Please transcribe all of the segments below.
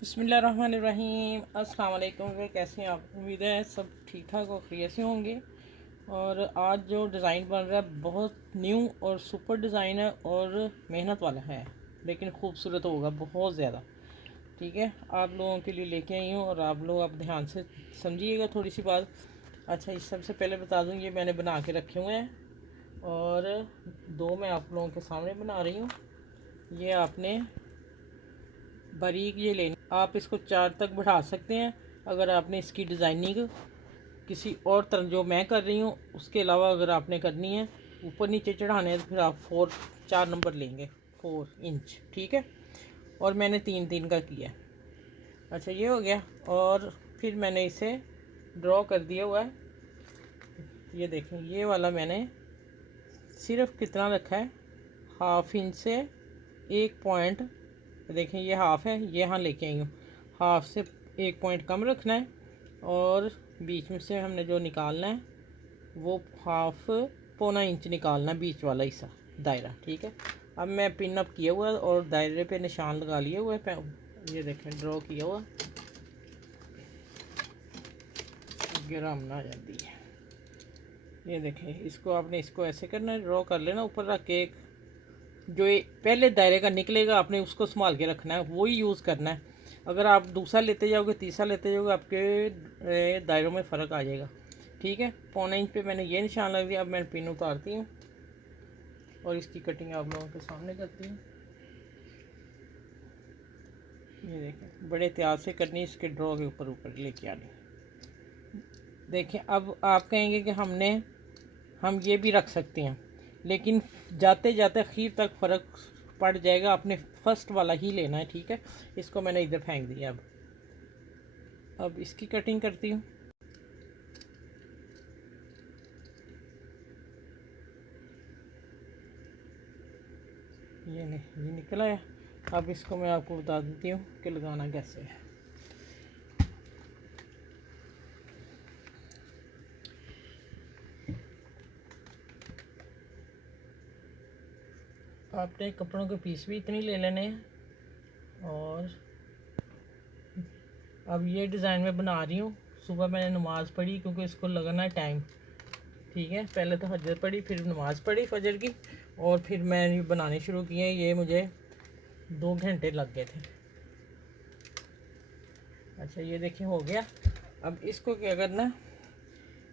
बिस्मिल्लाहिर्रहमानिर्रहीम। अस्सलाम वालेकुम। कैसे हैं आप? उम्मीद है सब ठीक ठाक और खैरियत से होंगे। और आज जो डिज़ाइन बन रहा है बहुत न्यू और सुपर डिज़ाइन है और मेहनत वाला है, लेकिन खूबसूरत होगा बहुत ज़्यादा। ठीक है, आप लोगों के लिए लेके आई हूँ और आप लोग आप ध्यान से समझिएगा थोड़ी सी बात। अच्छा, इस सबसे पहले बता दूँ, ये मैंने बना के रखे हुए हैं और दो मैं आप लोगों के सामने बना रही हूँ। ये आपने बारीक ये लेनी, आप इसको 4 तक बढ़ा सकते हैं। अगर आपने इसकी डिज़ाइनिंग किसी और तरह जो मैं कर रही हूँ उसके अलावा अगर आपने करनी है, ऊपर नीचे चढ़ाने हैं, तो फिर आप 4 नंबर लेंगे, 4 इंच। ठीक है, और मैंने 3 3 का किया। अच्छा, ये हो गया। और फिर मैंने इसे ड्रॉ कर दिया हुआ है। ये देखें, ये वाला मैंने सिर्फ कितना रखा है, 1/2 इंच से 1 पॉइंट। देखें, ये हाफ है, ये यहाँ लेके आई हूँ। हाफ से 1 पॉइंट कम रखना है और बीच में से हमने जो निकालना है वो हाफ, 1/4 इंच निकालना है, बीच वाला हिस्सा दायरा। ठीक है, अब मैं पिन अप किया हुआ है और दायरे पे निशान लगा लिए हुए है। ये देखें, ड्रॉ किया हुआ, गिराम ना आ जाती है। ये देखें, इसको आपने इसको ऐसे करना है, ड्रॉ कर लेना ऊपर रख के। एक जो ये पहले दायरे का निकलेगा आपने उसको संभाल के रखना है, वही यूज़ करना है। अगर आप दूसरा लेते जाओगे, तीसरा लेते जाओगे, आपके दायरों में फ़र्क आ जाएगा। ठीक है, 1/4 इंच पे मैंने ये निशान लग दिया। अब मैं पिन उतारती हूँ और इसकी कटिंग आप लोगों के सामने करती हूँ। ये देखें, बड़े एहतियात से करनी, इसके ड्रॉ के ऊपर ऊपर लेके आनी। देखें, अब आप कहेंगे कि हम ये भी रख सकते हैं, लेकिन जाते जाते आखिर तक फ़र्क पड़ जाएगा। आपने फर्स्ट वाला ही लेना है। ठीक है, इसको मैंने इधर फेंक दिया। अब इसकी कटिंग करती हूँ। ये नहीं, ये निकल आया। अब इसको मैं आपको बता देती हूँ कि लगाना कैसे है। आपने कपड़ों के पीस भी इतनी ले लेने हैं। और अब ये डिज़ाइन मैं बना रही हूँ। सुबह मैंने नमाज़ पढ़ी क्योंकि इसको लगना है टाइम। ठीक है, पहले तो फजर पढ़ी, फिर नमाज़ पढ़ी फजर की, और फिर मैंने बनाने शुरू किए। ये मुझे 2 घंटे लग गए थे। अच्छा, ये देखिए हो गया। अब इसको क्या करना है,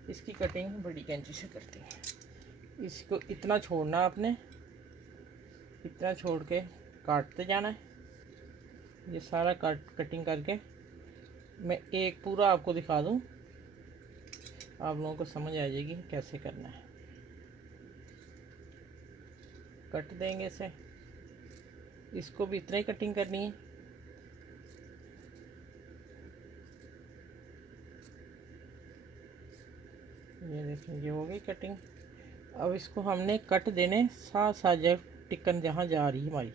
इसकी कटिंग बड़ी कैंची से करते हैं। इसको इतना छोड़ना आपने, इतना छोड़ के काटते जाना है। ये सारा कटिंग करके मैं एक पूरा आपको दिखा दूं, आप लोगों को समझ आ जाएगी कैसे करना है। कट देंगे इसे, इसको भी इतना ही कटिंग करनी है। ये देखिए, ये हो गई कटिंग। अब इसको हमने कट देने साथ साथ, जब टिकन जहाँ जा रही है हमारी,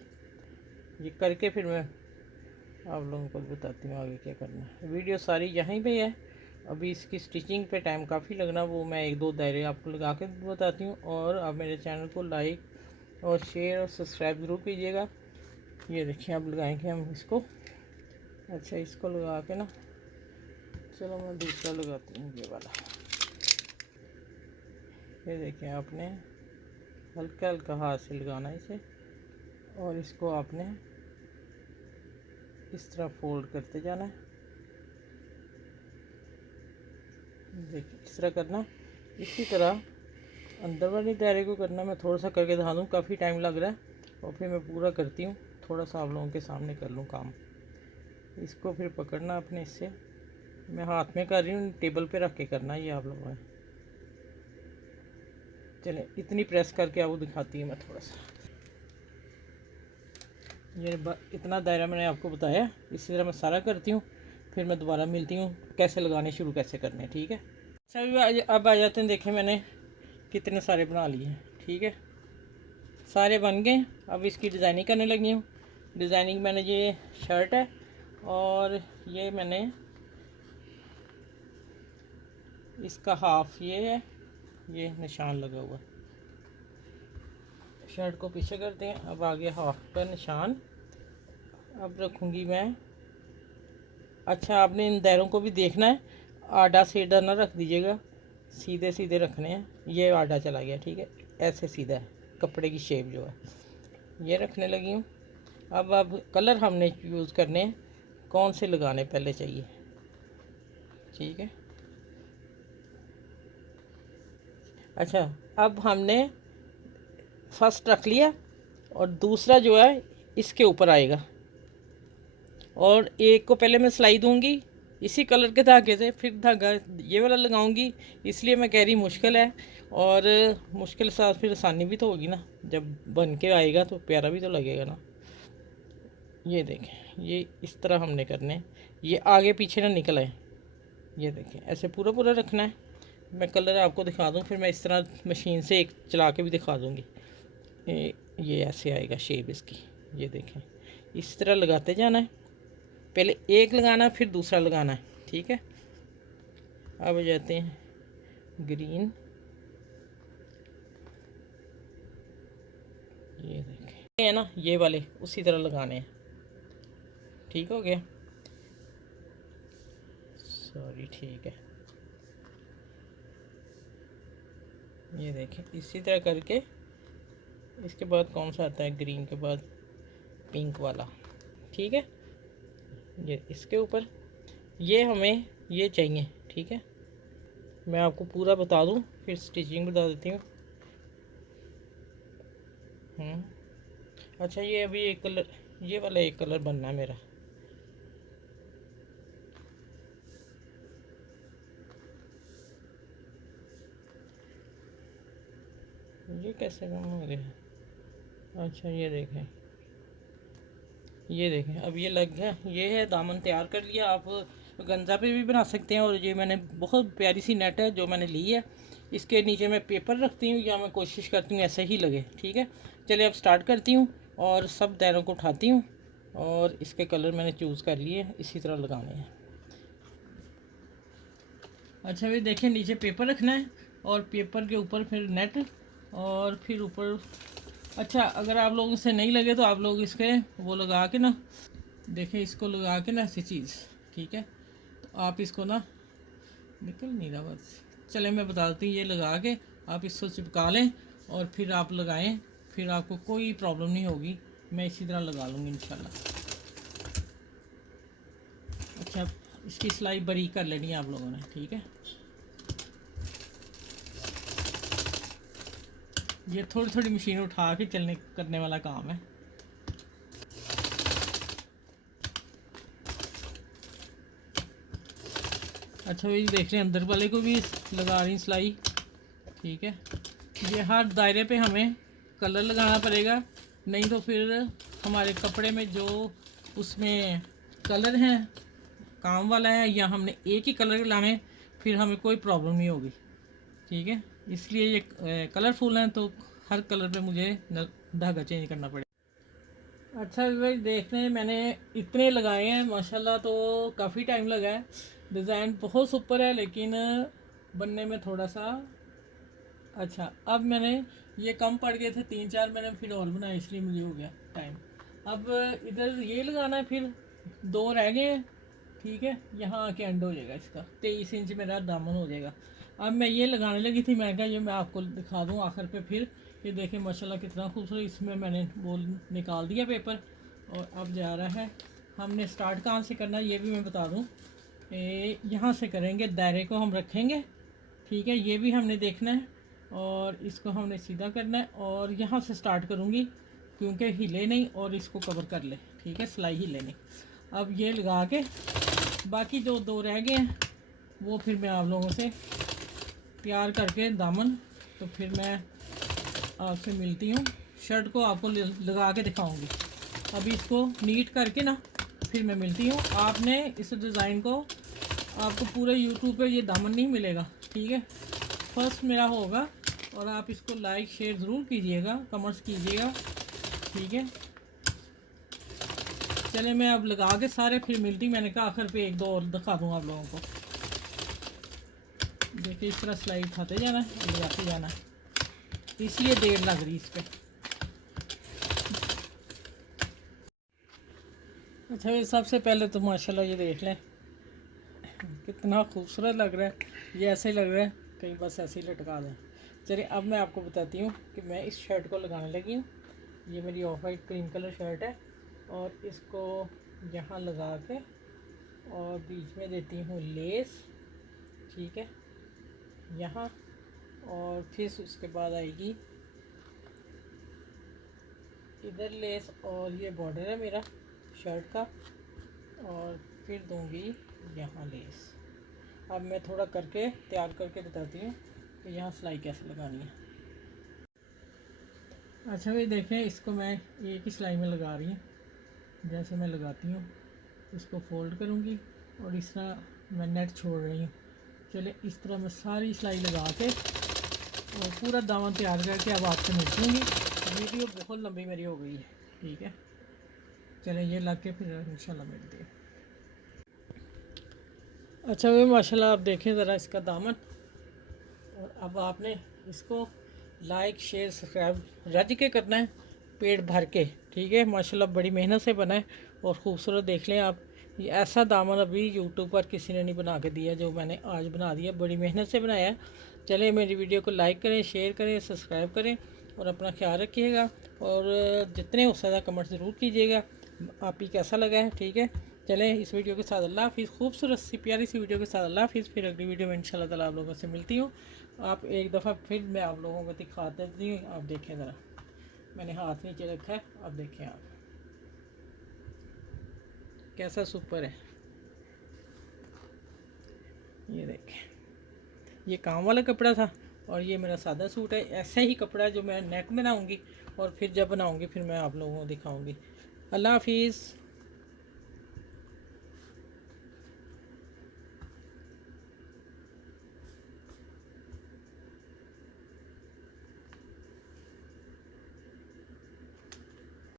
ये करके फिर मैं आप लोगों को बताती हूँ आगे क्या करना है। वीडियो सारी यहीं पे है। अभी इसकी स्टिचिंग पे टाइम काफ़ी लगना, वो मैं 1 2 दायरे आपको लगा के बताती हूँ। और आप मेरे चैनल को लाइक और शेयर और सब्सक्राइब ज़रूर कीजिएगा। ये देखिए, अब लगाएंगे हम इसको। अच्छा, इसको लगा के ना, चलो मैं दूसरा लगाती हूँ, ये वाला। ये देखिए, आपने हल्का हल्का हाथ से लगाना है इसे, और इसको आपने इस तरह फोल्ड करते जाना है। देखिए, इस तरह करना। इसी तरह अंदर वाले दायरे को करना। मैं थोड़ा सा करके दिखा दूँ, काफ़ी टाइम लग रहा है, और फिर मैं पूरा करती हूँ। थोड़ा सा आप लोगों के सामने कर लूँ काम। इसको फिर पकड़ना अपने, इससे मैं हाथ में कर रही हूँ, टेबल पे रख के करना ये आप लोगों ने। चलें, इतनी प्रेस करके आपको दिखाती हूँ मैं थोड़ा सा। ये इतना दायरा मैंने आपको बताया, इसी तरह मैं सारा करती हूँ। फिर मैं दोबारा मिलती हूँ कैसे लगाने शुरू कैसे करने। ठीक है, अच्छा, अब आ जाते हैं। देखें, मैंने कितने सारे बना लिए हैं। ठीक है, सारे बन गए। अब इसकी डिज़ाइनिंग करने लगी हूँ। डिज़ाइनिंग मैंने, ये शर्ट है और ये मैंने इसका हाफ ये है, ये निशान लगा हुआ। शर्ट को पीछे करते हैं। अब आगे हाफ का निशान। अब रखूँगी मैं अच्छा, आपने इन दायरों को भी देखना है, आड़ा सीधा ना रख दीजिएगा, सीधे सीधे रखने हैं। ये आड़ा चला गया, ठीक है, ऐसे सीधा है, कपड़े की शेप जो है ये रखने लगी हूँ। अब कलर हमने यूज़ करने हैं, कौन से लगाने पहले चाहिए, ठीक है। अच्छा, अब हमने फर्स्ट रख लिया और दूसरा जो है इसके ऊपर आएगा, और एक को पहले मैं सिलाई दूंगी इसी कलर के धागे से, फिर धागा ये वाला लगाऊंगी। इसलिए मैं कह रही मुश्किल है, और मुश्किल के साथ फिर आसानी भी तो होगी ना, जब बन के आएगा तो प्यारा भी तो लगेगा ना। ये देखें, ये इस तरह हमने करने हैं, ये आगे पीछे ना निकल आए। ये देखें, ऐसे पूरा पूरा रखना है। मैं कलर आपको दिखा दूँ, फिर मैं इस तरह मशीन से एक चला के भी दिखा दूँगी। ये ऐसे आएगा शेप इसकी। ये देखें, इस तरह लगाते जाना है, पहले एक लगाना फिर दूसरा लगाना है, ठीक है। अब जाते हैं ग्रीन। ये देखें, है ना, ये वाले उसी तरह लगाने हैं, ठीक हो गया। सॉरी, ठीक है। ये देखें, इसी तरह करके इसके बाद कौन सा आता है, ग्रीन के बाद पिंक वाला, ठीक है। ये इसके ऊपर ये हमें ये चाहिए, ठीक है। मैं आपको पूरा बता दूं, फिर स्टिचिंग बता देती हूँ। अच्छा, ये अभी एक कलर, ये वाला एक कलर बनना है मेरा। ये कैसे कम हो गया। अच्छा, ये देखें, ये देखें, अब ये लग गया। ये है दामन तैयार कर लिया। आप गंजा पे भी बना सकते हैं, और ये मैंने बहुत प्यारी सी नेट है जो मैंने ली है, इसके नीचे मैं पेपर रखती हूँ, या मैं कोशिश करती हूँ ऐसे ही लगे, ठीक है। चलिए अब स्टार्ट करती हूँ, और सब दायरों को उठाती हूँ, और इसके कलर मैंने चूज़ कर लिए, इसी तरह लगाने हैं। अच्छा, ये देखें, नीचे पेपर रखना है, और पेपर के ऊपर फिर नेट, और फिर ऊपर। अच्छा, अगर आप लोगों से नहीं लगे तो आप लोग इसके वो लगा के ना, देखें, इसको लगा के ना ऐसी चीज़, ठीक है। तो आप इसको ना, निकल नहीं रहा बस, चले मैं बता देती हूँ। ये लगा के आप इसको चिपका लें, और फिर आप लगाएं, फिर आपको कोई प्रॉब्लम नहीं होगी। मैं इसी तरह लगा लूँगी इंशाल्लाह। अच्छा, इसकी सिलाई बारीक कर लेनी है आप लोगों ने, ठीक है। ये थोड़ी थोड़ी मशीन उठा के चलने करने वाला काम है। अच्छा, ये देख रहे हैं, अंदर वाले को भी लगा रही सिलाई, ठीक है। ये हर दायरे पे हमें कलर लगाना पड़ेगा, नहीं तो फिर हमारे कपड़े में जो उसमें कलर हैं काम वाला है, या हमने एक ही कलर लाने, फिर हमें कोई प्रॉब्लम नहीं होगी, ठीक है। इसलिए ये कलरफुल हैं, तो हर कलर पे मुझे धागा चेंज करना पड़ेगा। अच्छा भाई, देख रहे हैं, मैंने इतने लगाए हैं माशाल्लाह, तो काफ़ी टाइम लगा है। डिज़ाइन बहुत सुपर है, लेकिन बनने में थोड़ा सा। अच्छा, अब मैंने ये कम पड़ गए थे 3-4, मैंने फिर और बनाए, इसलिए मुझे हो गया टाइम। अब इधर ये लगाना है, फिर 2 रह गए हैं, ठीक है। यहाँ आके एंड हो जाएगा इसका, 23 इंच मेरा दामन हो जाएगा। अब मैं ये लगाने लगी थी, मैं कहा ये मैं आपको दिखा दूँ आखिर पे। फिर ये देखें माशाल्लाह कितना खूबसूरत, इसमें मैंने वो निकाल दिया पेपर, और अब जा रहा है। हमने स्टार्ट कहाँ से करना है ये भी मैं बता दूँ। यहाँ से करेंगे, दायरे को हम रखेंगे, ठीक है। ये भी हमने देखना है, और इसको हमने सीधा करना है, और यहाँ से स्टार्ट करूँगी, क्योंकि हिले नहीं, और इसको कवर कर ले, ठीक है, सिलाई हिले नहीं। अब ये लगा के बाकी जो 2 रह गए हैं वो फिर मैं आप लोगों से तैयार करके दामन, तो फिर मैं आपसे मिलती हूँ। शर्ट को आपको लगा के दिखाऊंगी। अभी इसको नीट करके ना फिर मैं मिलती हूँ। आपने इस डिज़ाइन को, आपको पूरे यूट्यूब पे ये दामन नहीं मिलेगा, ठीक है, फर्स्ट मेरा होगा। और आप इसको लाइक शेयर ज़रूर कीजिएगा, कमेंट्स कीजिएगा, ठीक है। चले मैं अब लगा के सारे फिर मिलती, मैंने कहा आखिर पे 1-2 और दिखा दूँ आप लोगों को। देखिए, इस तरह सिलाई उठाते जाना है, लगाते जाना है, इसलिए देर लग रही इस पर। अच्छा, ये सबसे पहले तो माशाल्लाह ये देख लें, कितना खूबसूरत लग रहा है। ये ऐसे ही लग रहा है कहीं बस ऐसे ही लटका दें। चलिए अब मैं आपको बताती हूँ कि मैं इस शर्ट को लगाने लगी हूँ। ये मेरी of white cream colour shirt है और इसको यहाँ लगा के और बीच में देती हूँ लेस, ठीक है, यहाँ। और फिर उसके बाद आएगी इधर लेस और ये बॉर्डर है मेरा शर्ट का, और फिर दूंगी यहाँ लेस। अब मैं थोड़ा करके तैयार करके बताती हूँ कि यहाँ सिलाई कैसे लगानी है। अच्छा भाई देखें, इसको मैं एक ही सिलाई में लगा रही हूँ। जैसे मैं लगाती हूँ इसको फोल्ड करूँगी और इस तरह मैं नेट छोड़ रही हूँ। चले इस तरह मैं सारी सिलाई लगा के और पूरा दामन तैयार करके अब आपसे मिलूँगी। वीडियो बहुत लंबी मेरी हो गई है, ठीक है। चले ये लग के फिर इंशाल्लाह मिलती है। अच्छा भाई माशाल्लाह आप देखें ज़रा इसका दामन। और अब आपने इसको लाइक शेयर सब्सक्राइब रज के करना है, पेट भर के, ठीक है। माशाल्लाह बड़ी मेहनत से बना है और ख़ूबसूरत देख लें आप। ये ऐसा दामन अभी यूट्यूब पर किसी ने नहीं बना के दिया जो मैंने आज बना दिया, बड़ी मेहनत से बनाया है। चलिए मेरी वीडियो को लाइक करें, शेयर करें, सब्सक्राइब करें और अपना ख्याल रखिएगा। और जितने हो सकता कमेंट ज़रूर कीजिएगा आप ही कैसा लगा है, ठीक है। चलें इस वीडियो के साथ अल्लाह हाफिज़। खूबसूरत सी प्यारी सी वीडियो के साथ अल्लाह हाफिज़। फिर अगली वीडियो में इंशाल्लाह ताला आप लोगों से मिलती हूँ। आप एक दफ़ा फिर मैं आप लोगों को दिखा देती हूँ। आप देखें ज़रा, मैंने हाथ नीचे रखा है, अब देखें आप कैसा सुपर है। ये देखें, ये काम वाला कपड़ा था और ये मेरा सादा सूट है। ऐसा ही कपड़ा जो मैं नेक बनाऊँगी और फिर जब बनाऊँगी फिर मैं आप लोगों को दिखाऊँगी। अल्लाह हाफिज़।